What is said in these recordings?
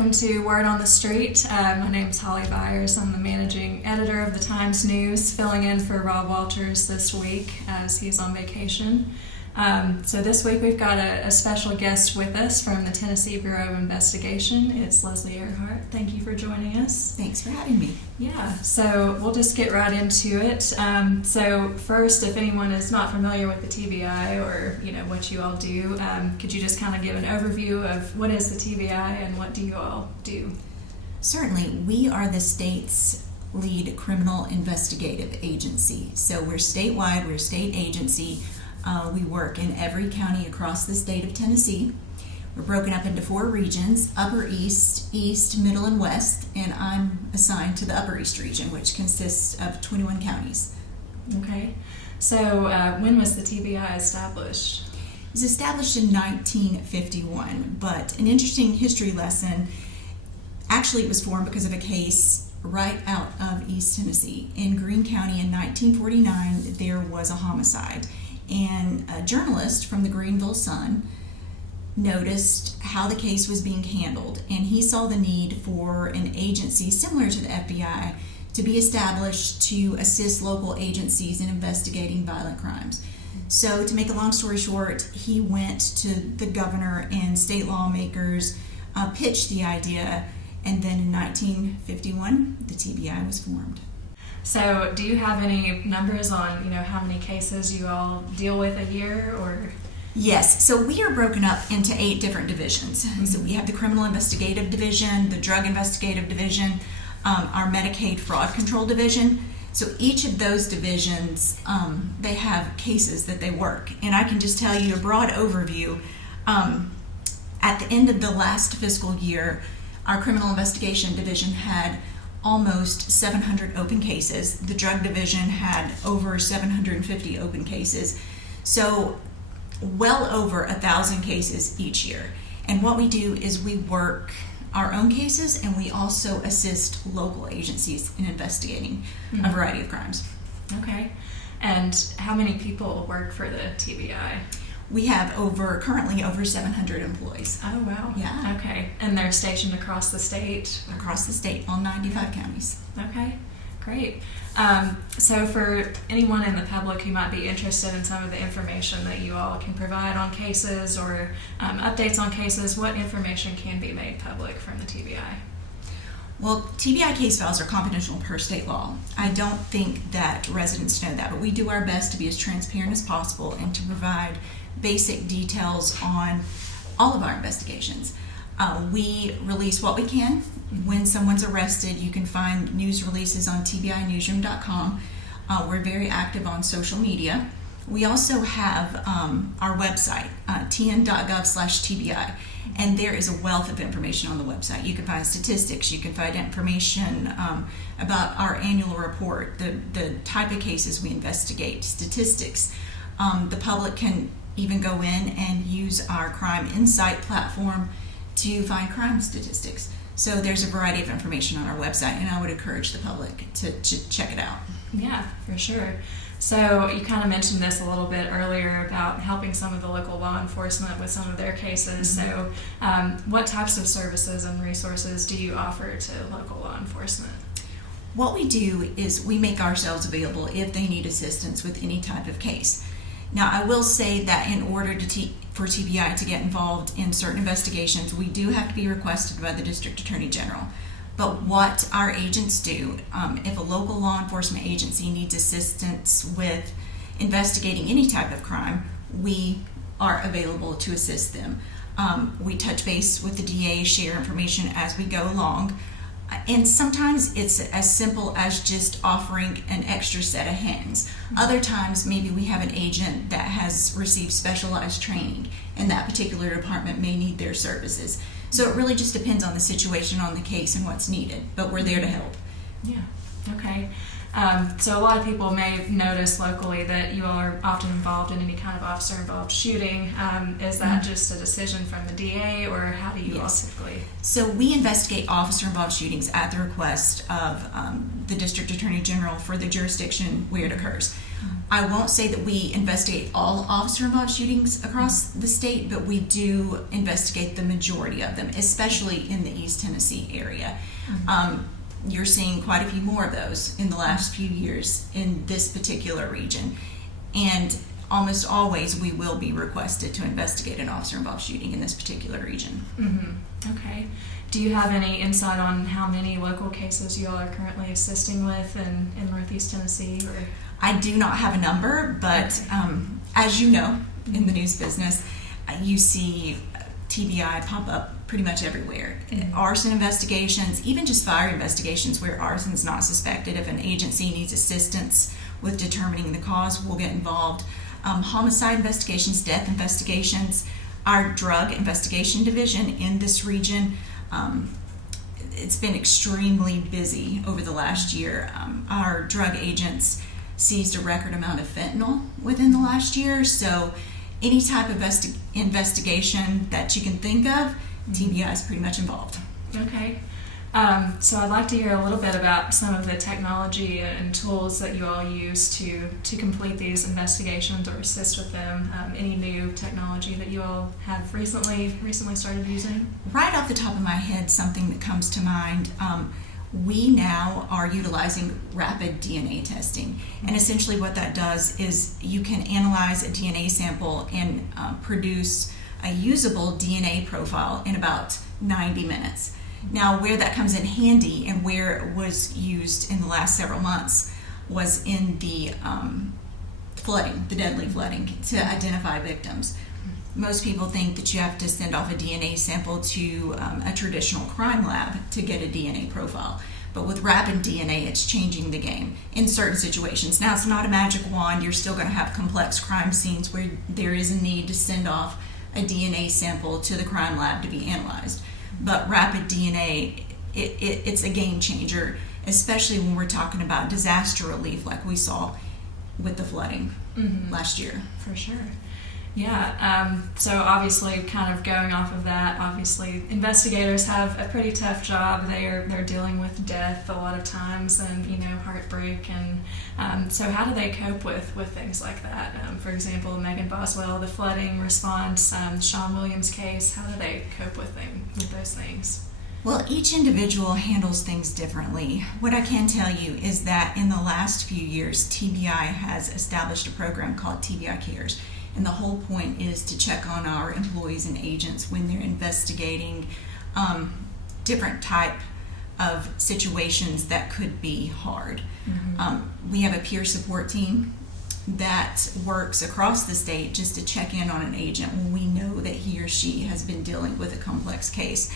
welcome to Word on the Street. My name's Holly Byers. I'm the managing editor of the Times News, filling in for Rob Walters this week as he's on vacation. So this week we've got a special guest with us from the Tennessee Bureau of Investigation. It's Leslie Earhart. Thank you for joining us. Thanks for having me. Yeah, so we'll just get right into it. So first, if anyone is not familiar with the T.B.I. or what you all do, could you just kind of give an overview of what is the T.B.I. and what do you all do? Certainly. We are the state's lead criminal investigative agency. So we're statewide, we're a state agency. We work in every county across the state of Tennessee. We're broken up into 4 regions: Upper East, East, Middle, and West, and I'm assigned to the Upper East region, which consists of 21 counties. Okay. So when was the T.B.I. established? It was established in 1951, but an interesting history lesson, actually it was formed because of a case right out of East Tennessee. In Greene County in 1949, there was a homicide. And a journalist from the Greenville Sun noticed how the case was being handled, and he saw the need for an agency similar to the FBI to be established to assist local agencies in investigating violent crimes. So to make a long story short, he went to the governor and state lawmakers, pitched the idea, and then in 1951, the T.B.I. was formed. So do you have any numbers on, how many cases you all deal with a year, or? Yes, so we are broken up into 8 different divisions. Mm-hmm. So we have the Criminal Investigative Division, the Drug Investigative Division, our Medicaid Fraud Control Division. So each of those divisions, they have cases that they work. And I can just tell you a broad overview. At the end of the last fiscal year, our Criminal Investigation Division had almost 700 open cases. The drug division had over 750 open cases. So well over 1,000 cases each year. And what we do is we work our own cases, and we also assist local agencies in investigating a variety of crimes. Okay. And how many people work for the T.B.I.? We have currently over 700 employees. Oh, wow. Yeah. Okay. And they're stationed across the state? Across the state, all 95 counties. Okay. Great. So for anyone in the public who might be interested in some of the information that you all can provide on cases or updates on cases, what information can be made public from the T.B.I.? Well, T.B.I. case files are confidential per state law. I don't think that residents know that, but we do our best to be as transparent as possible and to provide basic details on all of our investigations. We release what we can. When someone's arrested, you can find news releases on tbinewsroom.com. We're very active on social media. We also have our website, tn.gov/TBI, and there is a wealth of information on the website. You can find statistics, you can find information about our annual report, the type of cases we investigate, statistics. The public can even go in and use our Crime Insight platform to find crime statistics. So there's a variety of information on our website, and I would encourage the public to check it out. Yeah, for sure. So you kind of mentioned this a little bit earlier about helping some of the local law enforcement with some of their cases. Mm-hmm. So what types of services and resources do you offer to local law enforcement? What we do is we make ourselves available if they need assistance with any type of case. Now, I will say that in order for T.B.I. to get involved in certain investigations, we do have to be requested by the District Attorney General. But what our agents do, if a local law enforcement agency needs assistance with investigating any type of crime, we are available to assist them. We touch base with the DA, share information as we go along. And sometimes it's as simple as just offering an extra set of hands. Mm-hmm. Other times, maybe we have an agent that has received specialized training, and that particular department may need their services. So it really just depends on the situation, on the case, and what's needed. But we're there to help. Yeah. Okay. So a lot of people may notice locally that you all are often involved in any kind of officer-involved shooting. Is that just a decision from the DA, or how do you all typically? So we investigate officer-involved shootings at the request of the District Attorney General for the jurisdiction where it occurs. I won't say that we investigate all officer-involved shootings across the state, but we do investigate the majority of them, especially in the East Tennessee area. You're seeing quite a few more of those in the last few years in this particular region. And almost always we will be requested to investigate an officer-involved shooting in this particular region. Okay. Do you have any insight on how many local cases you all are currently assisting with in Northeast Tennessee? Or? I do not have a number, but as you know, in the news business, you see T.B.I. pop up pretty much everywhere. Arson investigations, even just fire investigations where arson's not suspected. If an agency needs assistance with determining the cause, we'll get involved. Homicide investigations, death investigations, our drug investigation division in this region, it's been extremely busy over the last year. Our drug agents seized a record amount of fentanyl within the last year, so any type of investigation that you can think of, T.B.I. is pretty much involved. Okay. So I'd like to hear a little bit about some of the technology and tools that you all use to complete these investigations or assist with them. Any new technology that you all have recently started using? Right off the top of my head, something that comes to mind, we now are utilizing rapid DNA testing. And essentially what that does is you can analyze a DNA sample and produce a usable DNA profile in about 90 minutes. Now, where that comes in handy and where it was used in the last several months was in the flooding, the deadly flooding, to identify victims. Most people think that you have to send off a DNA sample to a traditional crime lab to get a DNA profile. But with rapid DNA, it's changing the game in certain situations. Now, it's not a magic wand. You're still going to have complex crime scenes where there is a need to send off a DNA sample to the crime lab to be analyzed. But rapid DNA, it's a game changer, especially when we're talking about disaster relief like we saw with the flooding last year. For sure. Yeah, so obviously kind of going off of that, obviously investigators have a pretty tough job. They're dealing with death a lot of times and, heartbreak. And so how do they cope with things like that? For example, Megan Boswell, the flooding response, Sean Williams case, how do they cope with those things? Well, each individual handles things differently. What I can tell you is that in the last few years, T.B.I. has established a program called T.B.I. Cares. And the whole point is to check on our employees and agents when they're investigating different type of situations that could be hard. We have a peer support team that works across the state just to check in on an agent when we know that he or she has been dealing with a complex case.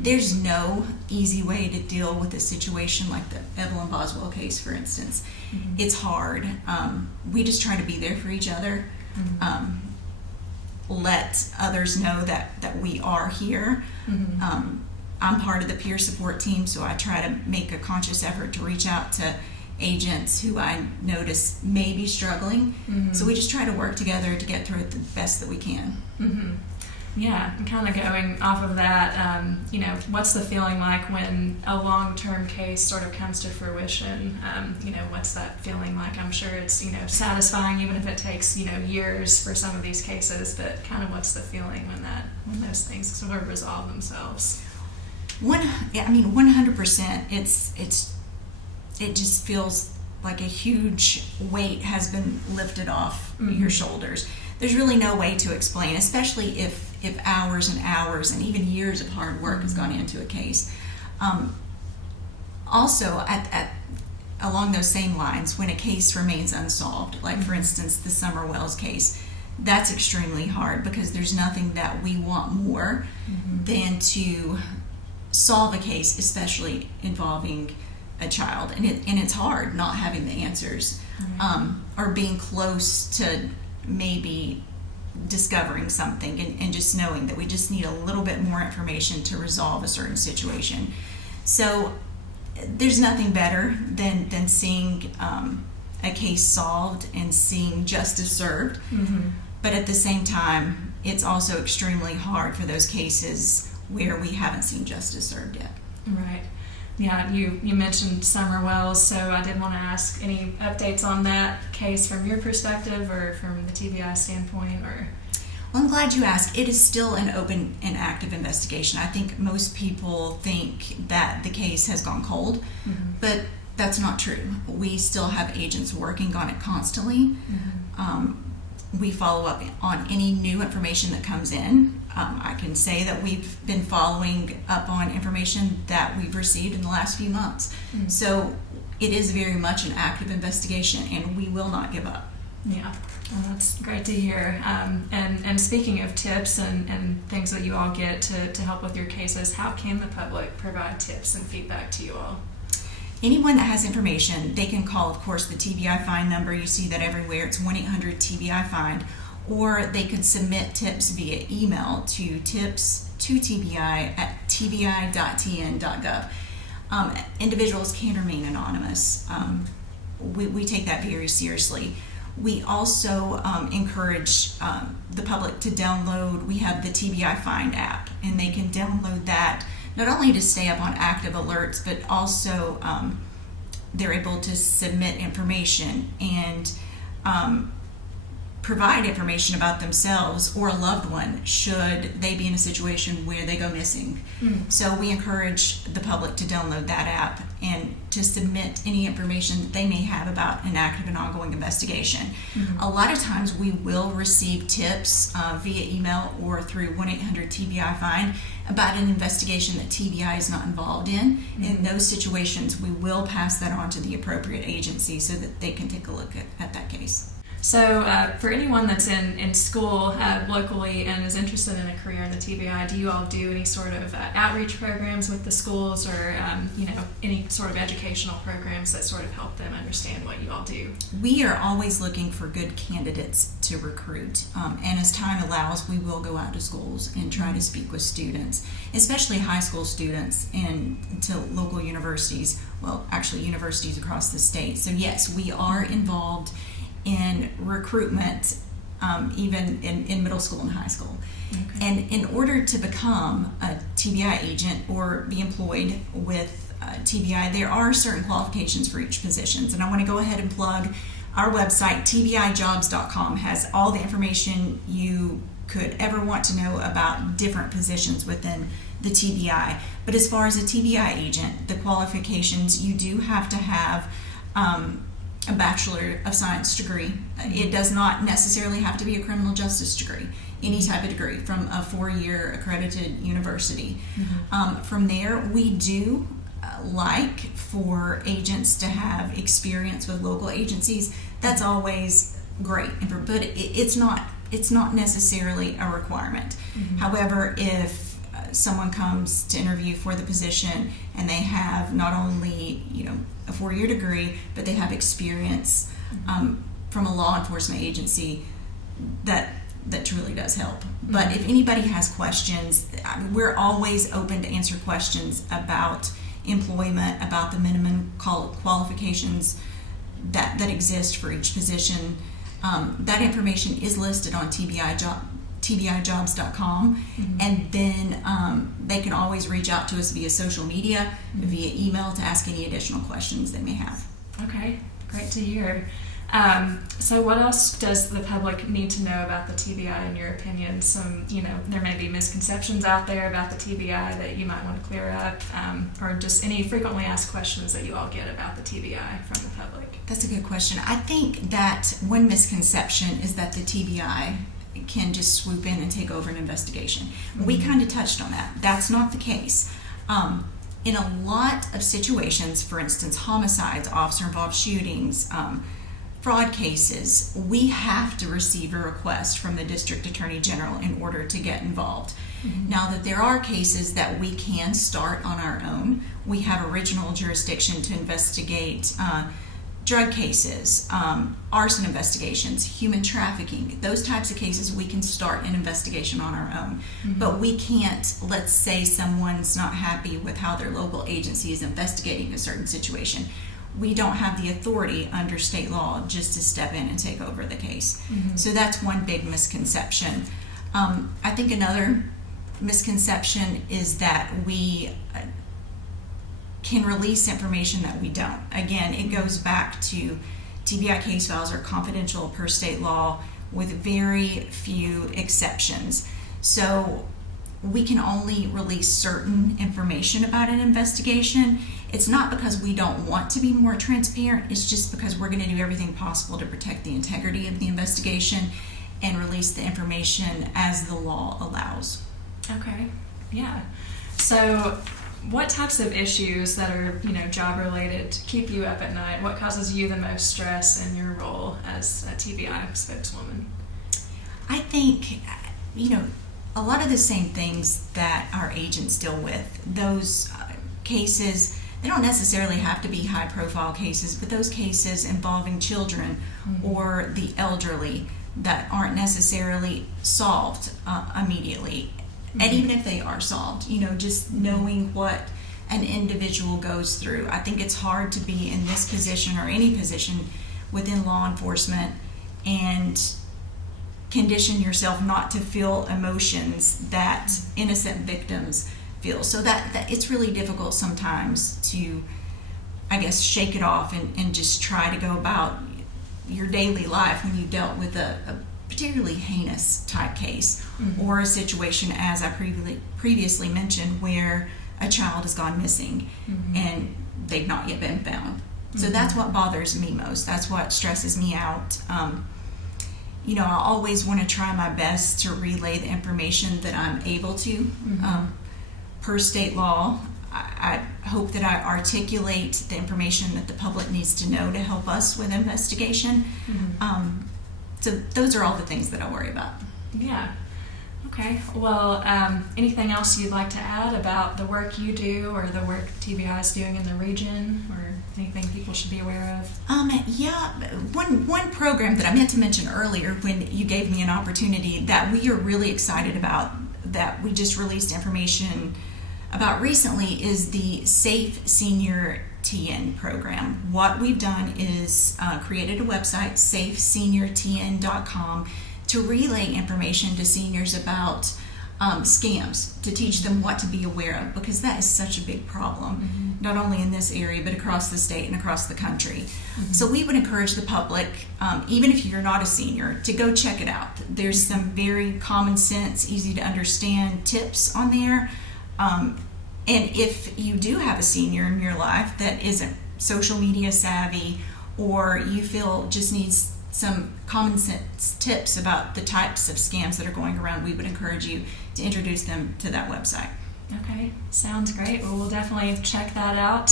There's no easy way to deal with a situation like the Evelyn Boswell case, for instance. It's hard. We just try to be there for each other. Let others know that we are here. I'm part of the peer support team, so I try to make a conscious effort to reach out to agents who I notice may be struggling. So we just try to work together to get through it the best that we can. Yeah, and kind of going off of that, what's the feeling like when a long-term case sort of comes to fruition? What's that feeling like? I'm sure it's, satisfying even if it takes, years for some of these cases, but kind of what's the feeling when those things sort of resolve themselves? 100%. It just feels like a huge weight has been lifted off your shoulders. There's really no way to explain, especially if hours and hours and even years of hard work has gone into a case. Also, along those same lines, when a case remains unsolved, like for instance the Summer Wells case, that's extremely hard because there's nothing that we want more than to solve a case, especially involving a child. And it's hard not having the answers or being close to maybe discovering something and just knowing that we just need a little bit more information to resolve a certain situation. So there's nothing better than seeing a case solved and seeing justice served. Mm-hmm. But at the same time, it's also extremely hard for those cases where we haven't seen justice served yet. Right. Yeah, you mentioned Summer Wells, so I did want to ask any updates on that case from your perspective or from the TBI standpoint, or... Well, I'm glad you asked. It is still an open and active investigation. I think most people think that the case has gone cold, Mm-hmm. but that's not true. We still have agents working on it constantly. Mm-hmm. We follow up on any new information that comes in. I can say that we've been following up on information that we've received in the last few months. Mm-hmm. So it is very much an active investigation, and we will not give up. Yeah, well, that's great to hear. And speaking of tips and things that you all get to help with your cases, how can the public provide tips and feedback to you all? Anyone that has information, they can call, of course, the TBI Find number. You see that everywhere. It's 1-800-TBI-FIND. Or they could submit tips via email to tips2TBI@tbi.tn.gov. Individuals can remain anonymous. We take that very seriously. We also encourage the public to download. We have the TBI Find app, and they can download that not only to stay up on active alerts, but also they're able to submit information and provide information about themselves or a loved one should they be in a situation where they go missing. Mm. So we encourage the public to download that app and to submit any information that they may have about an active and ongoing investigation. Mm-hmm. A lot of times we will receive tips via email or through 1-800-TBI-FIND about an investigation that TBI is not involved in. Mm-hmm. In those situations, we will pass that on to the appropriate agency so that they can take a look at that case. So for anyone that's in school locally and is interested in a career in the TBI, do you all do any sort of outreach programs with the schools or any sort of educational programs that sort of help them understand what you all do? We are always looking for good candidates to recruit, and as time allows, we will go out to schools and try to speak with students, especially high school students and to local universities, well, actually universities across the state. So yes, we are involved in recruitment, even in middle school and high school. Okay. And in order to become a TBI agent or be employed with TBI, there are certain qualifications for each position. And I want to go ahead and plug our website, tbijobs.com, has all the information you could ever want to know about different positions within the TBI. But as far as a TBI agent, the qualifications, you do have to have a Bachelor of Science degree. It does not necessarily have to be a criminal justice degree. Any type of degree from a 4-year accredited university. Mm-hmm. From there, we do like for agents to have experience with local agencies. That's always great, but it's not necessarily a requirement. Mm-hmm. However, if someone comes to interview for the position and they have not only a 4-year degree, but they have experience from a law enforcement agency, that truly does help. Mm-hmm. But if anybody has questions, we're always open to answer questions about employment, about the minimum qualifications that exist for each position. That information is listed on tbijobs.com, Mm-hmm. and then they can always reach out to us via social media, via email to ask any additional questions they may have. Okay, great to hear. So what else does the public need to know about the TBI in your opinion? There may be misconceptions out there about the TBI that you might want to clear up, or just any frequently asked questions that you all get about the TBI from the public. That's a good question. I think that one misconception is that the TBI can just swoop in and take over an investigation. Mm-hmm. We kind of touched on that. That's not the case. In a lot of situations, for instance, homicides, officer-involved shootings, fraud cases, we have to receive a request from the District Attorney General in order to get involved. Mm-hmm. Now that there are cases that we can start on our own, we have original jurisdiction to investigate drug cases, arson investigations, human trafficking, those types of cases, we can start an investigation on our own. But we can't, let's say someone's not happy with how their local agency is investigating a certain situation. We don't have the authority under state law just to step in and take over the case. So that's one big misconception. I think another misconception is that we can release information that we don't. Again, it goes back to TBI case files are confidential per state law with very few exceptions. So we can only release certain information about an investigation. It's not because we don't want to be more transparent, it's just because we're going to do everything possible to protect the integrity of the investigation and release the information as the law allows. Okay, yeah. So what types of issues that are, job related keep you up at night? What causes you the most stress in your role as a TBI spokeswoman? I think, a lot of the same things that our agents deal with. Those cases, they don't necessarily have to be high profile cases, but those cases involving children or the elderly that aren't necessarily solved immediately. And even if they are solved, just knowing what an individual goes through. I think it's hard to be in this position or any position within law enforcement and condition yourself not to feel emotions that innocent victims feel. So that it's really difficult sometimes to, I guess, shake it off and just try to go about your daily life when you dealt with a particularly heinous type case or a situation, as I previously mentioned, where a child has gone missing and they've not yet been found. So that's what bothers me most. That's what stresses me out. I always want to try my best to relay the information that I'm able to per state law. I hope that I articulate the information that the public needs to know to help us with investigation. So those are all the things that I worry about. Yeah. Okay. Well, anything else you'd like to add about the work you do or the work TBI is doing in the region, or anything people should be aware of? Yeah. One program that I meant to mention earlier when you gave me an opportunity that we are really excited about, that we just released information about recently, is the Safe Senior TN program. What we've done is created a website, safeseniortn.com, to relay information to seniors about scams, to teach them what to be aware of, because that is such a big problem, not only in this area, but across the state and across the country. So we would encourage the public, even if you're not a senior, to go check it out. There's some very common sense, easy to understand tips on there. And if you do have a senior in your life that isn't social media savvy, or you feel just needs some common sense tips about the types of scams that are going around, we would encourage you to introduce them to that website. Okay, sounds great. Well, we'll definitely check that out.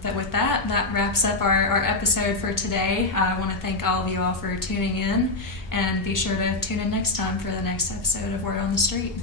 But with that wraps up our episode for today. I want to thank all of you all for tuning in, and be sure to tune in next time for the next episode of Word on the Street.